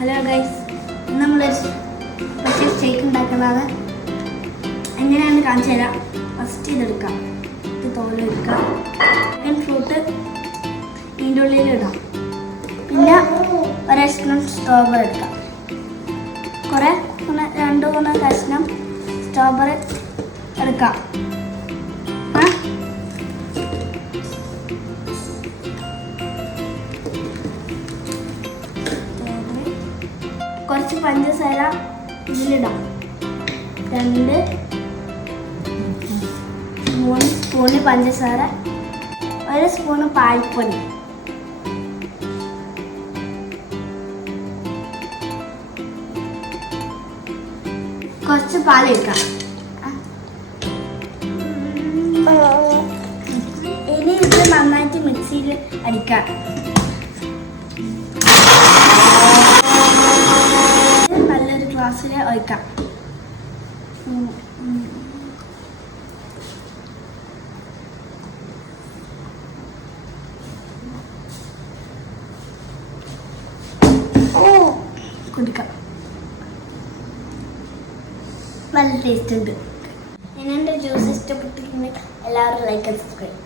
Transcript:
Hello guys, നമ്മളൊരു special shake ഉണ്ടാക്കുന്നതാണ്. എങ്ങനെയാണെന്ന് കാണിച്ചു തരാം. ഫസ്റ്റ് ഇതെടുക്കാം, ഇത് തോലെടുക്കാം, സെക്കൻഡ് ഫ്രൂട്ട് ഇതിൻ്റെ ഉള്ളിലിടാം, പിന്നെ ഒരു കഷ്ണം സ്ട്രോബെറി എടുക്കാം, കുറേ 2-3 കഷ്ണം സ്ട്രോബെറി എടുക്കാം. കുറച്ച് പഞ്ചസാര ഇതിലിടാം, 2-3 സ്പൂണ് പഞ്ചസാര, 1 സ്പൂണ് പാൽപ്പൊടി, കുറച്ച് പാലൊഴിക്കാം. ഇനി ഇത് നന്നായിട്ട് മിക്സിയിൽ അടിക്കാം. നല്ലൊരു ഗ്ലാസ്സിൽ ഒഴിക്കാം. കുടിക്കാം. നല്ല ടേസ്റ്റ് ഉണ്ട്. എൻ്റെ ജ്യൂസ് ഇഷ്ടപ്പെട്ടിട്ടുണ്ടെങ്കിൽ എല്ലാവരും ലൈക്ക് ആൻഡ് സബ്സ്ക്രൈബ്.